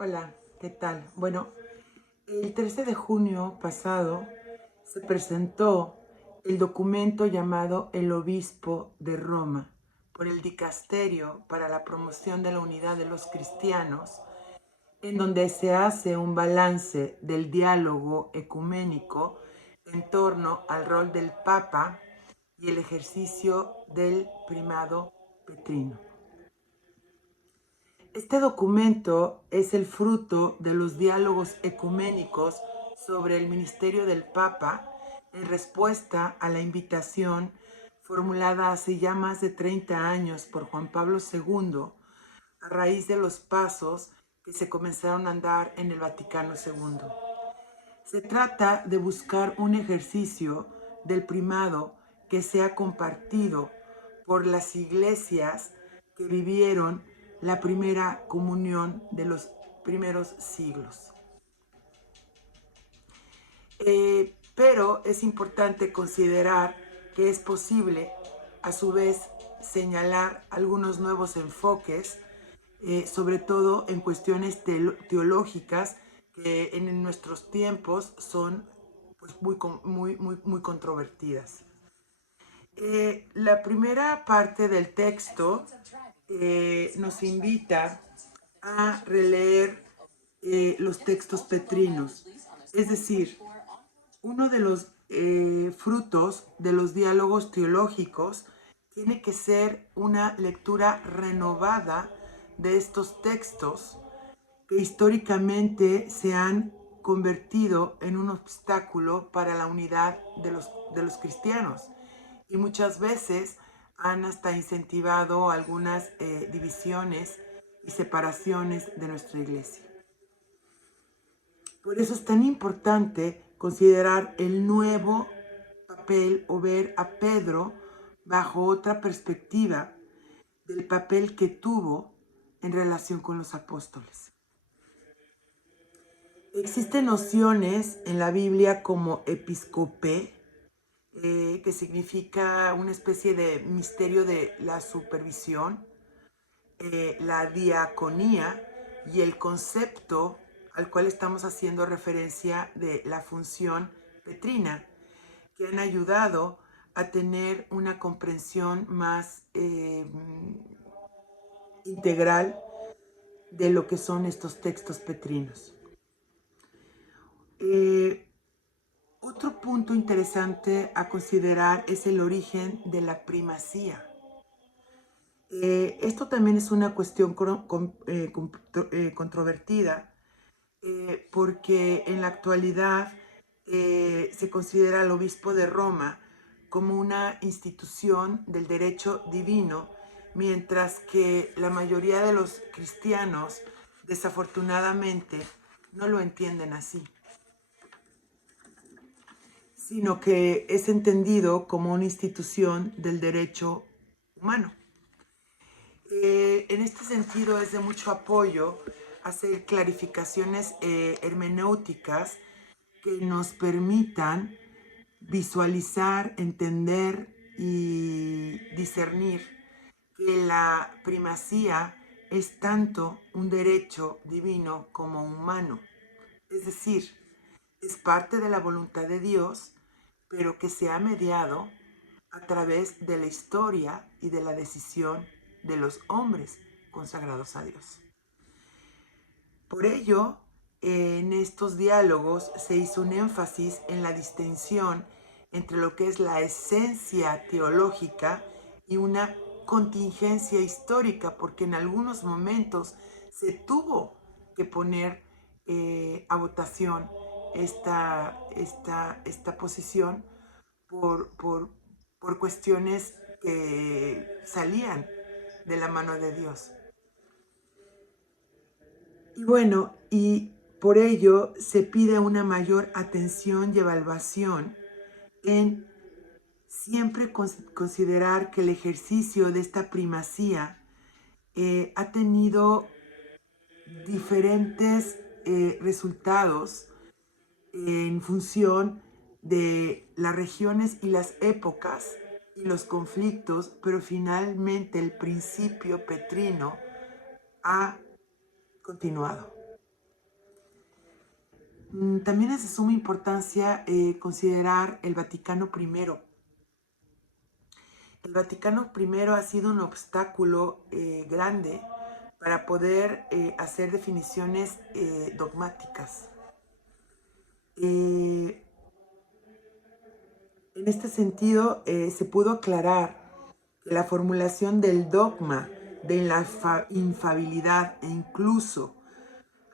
Hola, ¿qué tal? Bueno, el 13 de junio pasado se presentó el documento llamado El Obispo de Roma por el Dicasterio para la Promoción de la Unidad de los Cristianos, en donde se hace un balance del diálogo ecuménico en torno al rol del Papa y el ejercicio del primado petrino. Este documento es el fruto de los diálogos ecuménicos sobre el ministerio del Papa en respuesta a la invitación formulada hace ya más de 30 años por Juan Pablo II a raíz de los pasos que se comenzaron a andar en el Vaticano II. Se trata de buscar un ejercicio del primado que sea compartido por las iglesias que vivieron la primera comunión de los primeros siglos. Pero es importante considerar que es posible, a su vez, señalar algunos nuevos enfoques, sobre todo en cuestiones teológicas que en nuestros tiempos son pues, muy controvertidas. La primera parte del texto nos invita a releer los textos petrinos, es decir, uno de los frutos de los diálogos teológicos tiene que ser una lectura renovada de estos textos que históricamente se han convertido en un obstáculo para la unidad de los cristianos y muchas veces han hasta incentivado algunas divisiones y separaciones de nuestra iglesia. Por eso es tan importante considerar el nuevo papel o ver a Pedro bajo otra perspectiva del papel que tuvo en relación con los apóstoles. Existen nociones en la Biblia como episcopé, que significa una especie de misterio de la supervisión, la diaconía y el concepto al cual estamos haciendo referencia de la función petrina, que han ayudado a tener una comprensión más integral de lo que son estos textos petrinos. Otro punto interesante a considerar es el origen de la primacía. Esto también es una cuestión controvertida, porque en la actualidad se considera al obispo de Roma como una institución del derecho divino, mientras que la mayoría de los cristianos, desafortunadamente, no lo entienden así, sino que es entendido como una institución del derecho humano. En este sentido es de mucho apoyo hacer clarificaciones hermenéuticas que nos permitan visualizar, entender y discernir que la primacía es tanto un derecho divino como humano. Es decir, es parte de la voluntad de Dios, pero que se ha mediado a través de la historia y de la decisión de los hombres consagrados a Dios. Por ello, en estos diálogos se hizo un énfasis en la distinción entre lo que es la esencia teológica y una contingencia histórica, porque en algunos momentos se tuvo que poner a votación esta posición por cuestiones que salían de la mano de Dios. Y bueno, y por ello se pide una mayor atención y evaluación en siempre considerar que el ejercicio de esta primacía ha tenido diferentes resultados en función de las regiones y las épocas y los conflictos, pero finalmente el principio petrino ha continuado. También es de suma importancia considerar el Vaticano I. El Vaticano I ha sido un obstáculo grande para poder hacer definiciones dogmáticas. En este sentido, se pudo aclarar que la formulación del dogma de la infalibilidad e incluso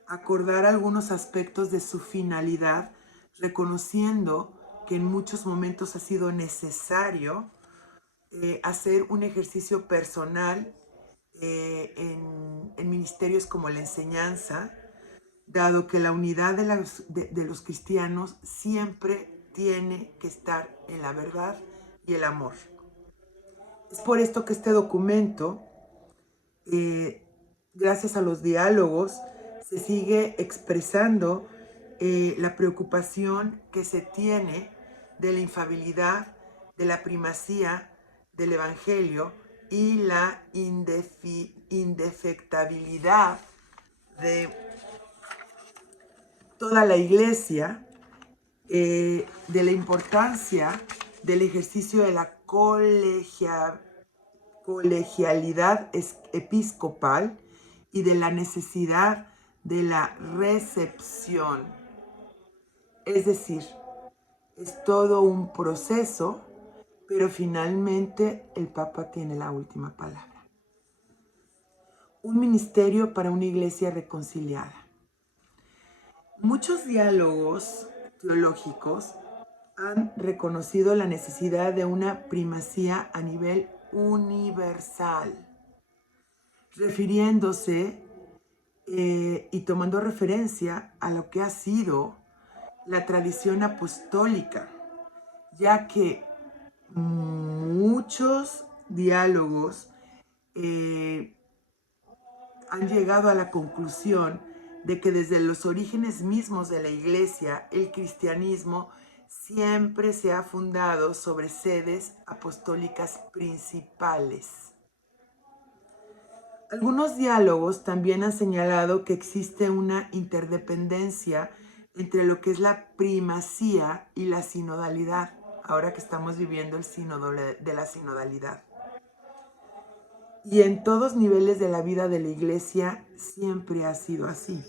acordar algunos aspectos de su finalidad, reconociendo que en muchos momentos ha sido necesario hacer un ejercicio personal en ministerios como la enseñanza, dado que la unidad de los cristianos siempre tiene que estar en la verdad y el amor. Es por esto que este documento, gracias a los diálogos, se sigue expresando la preocupación que se tiene de la infalibilidad, de la primacía del Evangelio y la indefectabilidad de toda la Iglesia, de la importancia del ejercicio de la colegialidad episcopal y de la necesidad de la recepción. Es decir, es todo un proceso, pero finalmente el Papa tiene la última palabra. Un ministerio para una iglesia reconciliada. Muchos diálogos teológicos han reconocido la necesidad de una primacía a nivel universal, refiriéndose y tomando referencia a lo que ha sido la tradición apostólica, ya que muchos diálogos han llegado a la conclusión de que desde los orígenes mismos de la Iglesia, el cristianismo siempre se ha fundado sobre sedes apostólicas principales. Algunos diálogos también han señalado que existe una interdependencia entre lo que es la primacía y la sinodalidad, ahora que estamos viviendo el sínodo de la sinodalidad. Y en todos niveles de la vida de la Iglesia siempre ha sido así,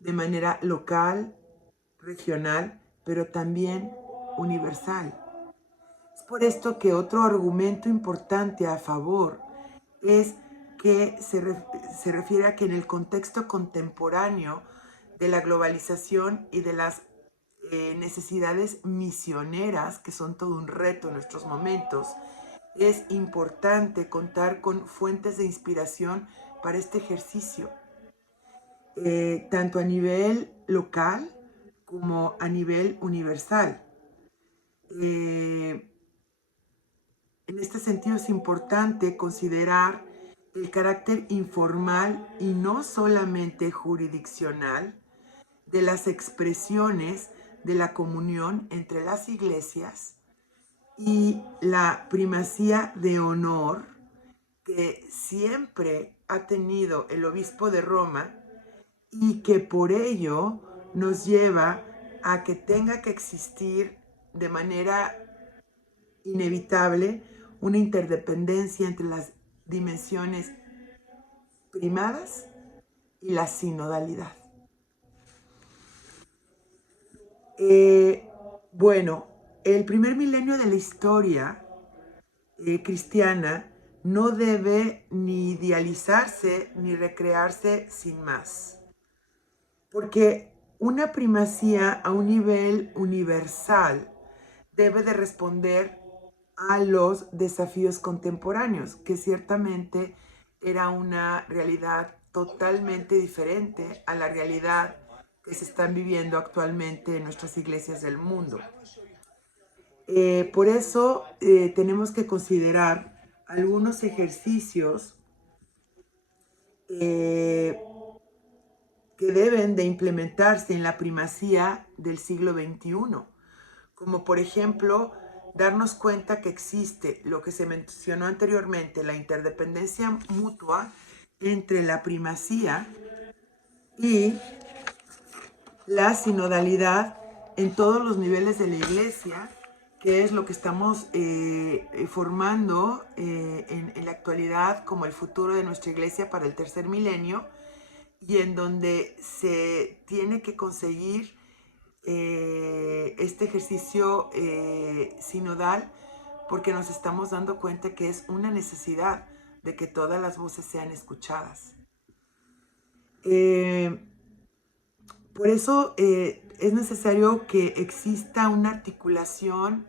de manera local, regional, pero también universal. Es por esto que otro argumento importante a favor es que se refiere a que en el contexto contemporáneo de la globalización y de las necesidades misioneras, que son todo un reto en nuestros momentos, es importante contar con fuentes de inspiración para este ejercicio, tanto a nivel local como a nivel universal. En este sentido es importante considerar el carácter informal y no solamente jurisdiccional de las expresiones de la comunión entre las iglesias y la primacía de honor que siempre ha tenido el obispo de Roma y que por ello nos lleva a que tenga que existir de manera inevitable una interdependencia entre las dimensiones primadas y la sinodalidad. Bueno, el primer milenio de la historia cristiana no debe ni idealizarse ni recrearse sin más, porque una primacía a un nivel universal debe de responder a los desafíos contemporáneos, que ciertamente era una realidad totalmente diferente a la realidad que se están viviendo actualmente en nuestras iglesias del mundo. Por eso tenemos que considerar algunos ejercicios que deben de implementarse en la primacía del siglo XXI, como por ejemplo darnos cuenta que existe lo que se mencionó anteriormente, la interdependencia mutua entre la primacía y la sinodalidad en todos los niveles de la iglesia, que es lo que estamos formando en la actualidad como el futuro de nuestra iglesia para el tercer milenio, y en donde se tiene que conseguir este ejercicio sinodal, porque nos estamos dando cuenta que es una necesidad de que todas las voces sean escuchadas. Por eso es necesario que exista una articulación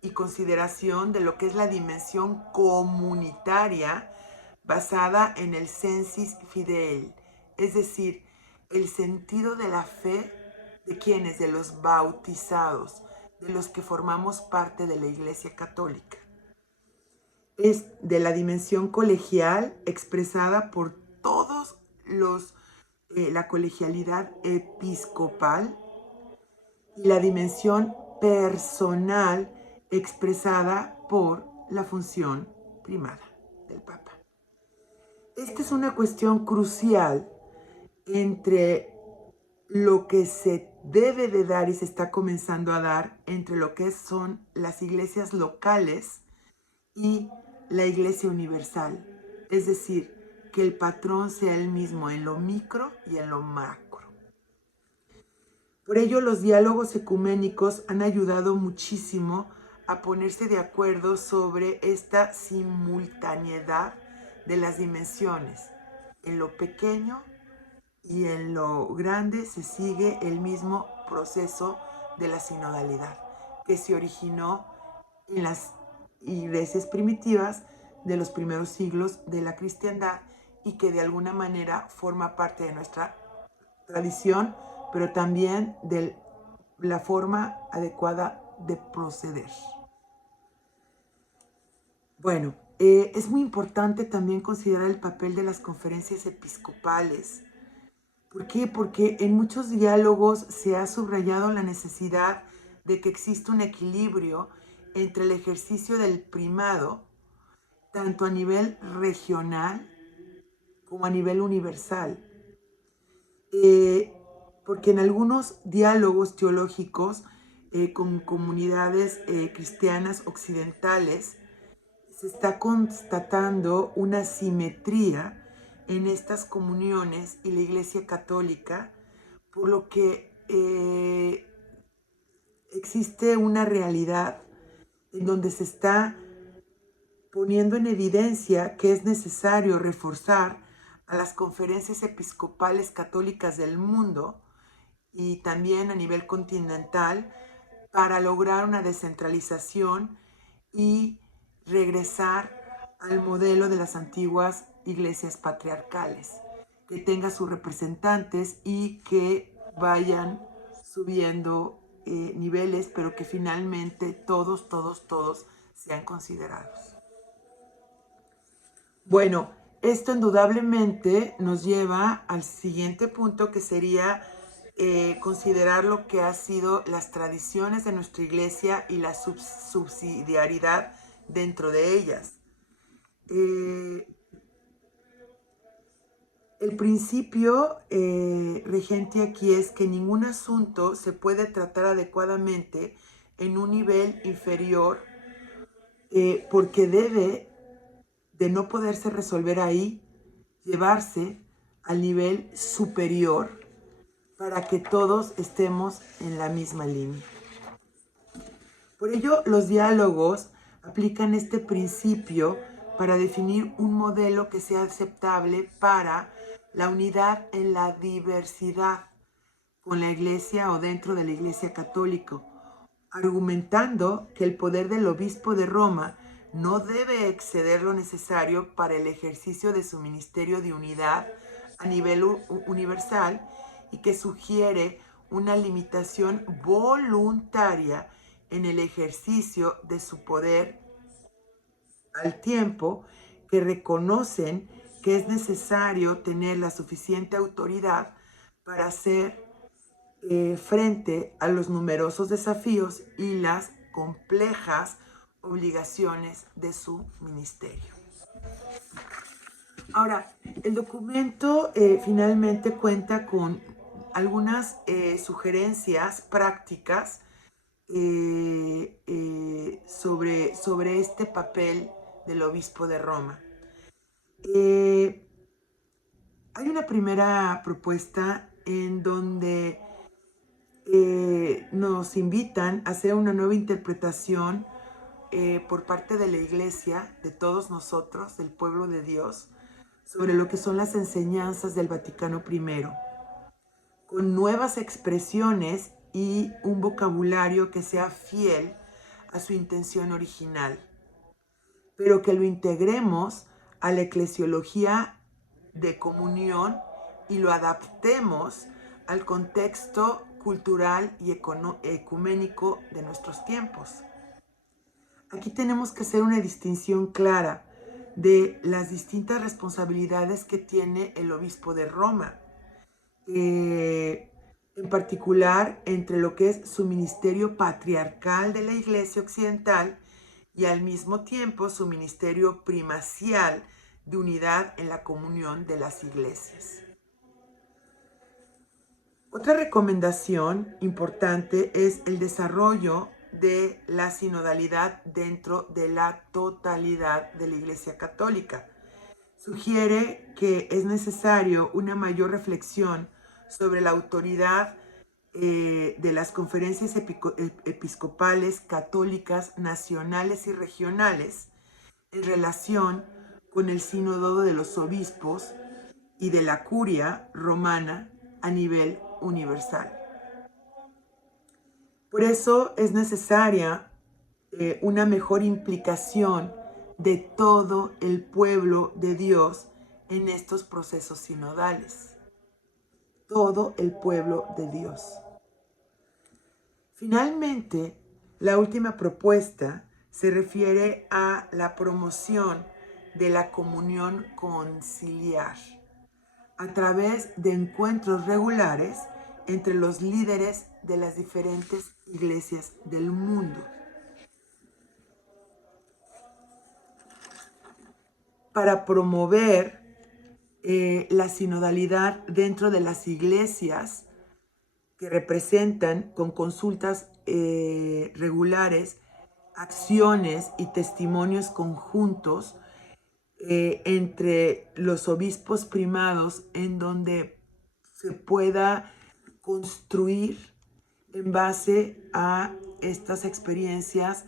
y consideración de lo que es la dimensión comunitaria basada en el sensus fidei, es decir, el sentido de la fe de quienes, de los bautizados, de los que formamos parte de la Iglesia Católica. Es de la dimensión colegial expresada por todos los la colegialidad episcopal, y la dimensión personal expresada por la función primada del Papa. Esta es una cuestión crucial entre lo que se debe de dar y se está comenzando a dar entre lo que son las iglesias locales y la iglesia universal. Es decir, que el patrón sea el mismo en lo micro y en lo macro. Por ello, los diálogos ecuménicos han ayudado muchísimo a ponerse de acuerdo sobre esta simultaneidad de las dimensiones. En lo pequeño y en lo grande se sigue el mismo proceso de la sinodalidad que se originó en las iglesias primitivas de los primeros siglos de la cristiandad y que de alguna manera forma parte de nuestra tradición, pero también de la forma adecuada de proceder. Bueno, es muy importante también considerar el papel de las conferencias episcopales. ¿Por qué? Porque en muchos diálogos se ha subrayado la necesidad de que exista un equilibrio entre el ejercicio del primado, tanto a nivel regional como a nivel universal. Porque en algunos diálogos teológicos con comunidades cristianas occidentales se está constatando una simetría en estas comuniones y la Iglesia Católica, por lo que existe una realidad en donde se está poniendo en evidencia que es necesario reforzar a las conferencias episcopales católicas del mundo y también a nivel continental para lograr una descentralización y regresar al modelo de las antiguas iglesias patriarcales, que tenga sus representantes y que vayan subiendo niveles, pero que finalmente todos sean considerados. Bueno, esto indudablemente nos lleva al siguiente punto, que sería considerar lo que ha sido las tradiciones de nuestra iglesia y la subsidiariedad dentro de ellas. El principio regente aquí es que ningún asunto se puede tratar adecuadamente en un nivel inferior porque debe de no poderse resolver ahí, llevarse al nivel superior para que todos estemos en la misma línea. Por ello, los diálogos aplican este principio para definir un modelo que sea aceptable para la unidad en la diversidad con la Iglesia o dentro de la Iglesia Católica, argumentando que el poder del obispo de Roma no debe exceder lo necesario para el ejercicio de su ministerio de unidad a nivel universal y que sugiere una limitación voluntaria en el ejercicio de su poder, al tiempo que reconocen que es necesario tener la suficiente autoridad para hacer frente a los numerosos desafíos y las complejas obligaciones de su ministerio. Ahora, el documento finalmente cuenta con algunas sugerencias prácticas sobre este papel del obispo de Roma. Hay una primera propuesta en donde nos invitan a hacer una nueva interpretación por parte de la Iglesia, de todos nosotros, del pueblo de Dios, sobre lo que son las enseñanzas del Vaticano I, con nuevas expresiones y un vocabulario que sea fiel a su intención original, pero que lo integremos a la eclesiología de comunión y lo adaptemos al contexto cultural y ecuménico de nuestros tiempos. Aquí tenemos que hacer una distinción clara de las distintas responsabilidades que tiene el obispo de Roma, en particular entre lo que es su ministerio patriarcal de la Iglesia Occidental y al mismo tiempo su ministerio primacial de unidad en la comunión de las iglesias. Otra recomendación importante es el desarrollo de la sinodalidad dentro de la totalidad de la Iglesia Católica. Sugiere que es necesario una mayor reflexión sobre la autoridad de las conferencias episcopales católicas nacionales y regionales en relación con el sínodo de los obispos y de la curia romana a nivel universal. Por eso es necesaria una mejor implicación de todo el pueblo de Dios en estos procesos sinodales. Todo el pueblo de Dios. Finalmente, la última propuesta se refiere a la promoción de la comunión conciliar a través de encuentros regulares entre los líderes de las diferentes iglesias del mundo. Para promover la sinodalidad dentro de las iglesias que representan con consultas regulares, acciones y testimonios conjuntos entre los obispos primados, en donde se pueda construir en base a estas experiencias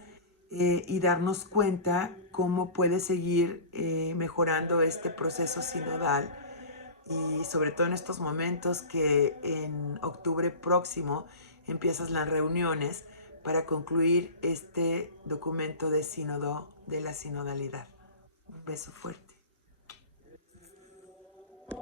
y darnos cuenta cómo puede seguir mejorando este proceso sinodal, y sobre todo en estos momentos que en octubre próximo empiezan las reuniones para concluir este documento de sínodo de la sinodalidad. Un beso fuerte.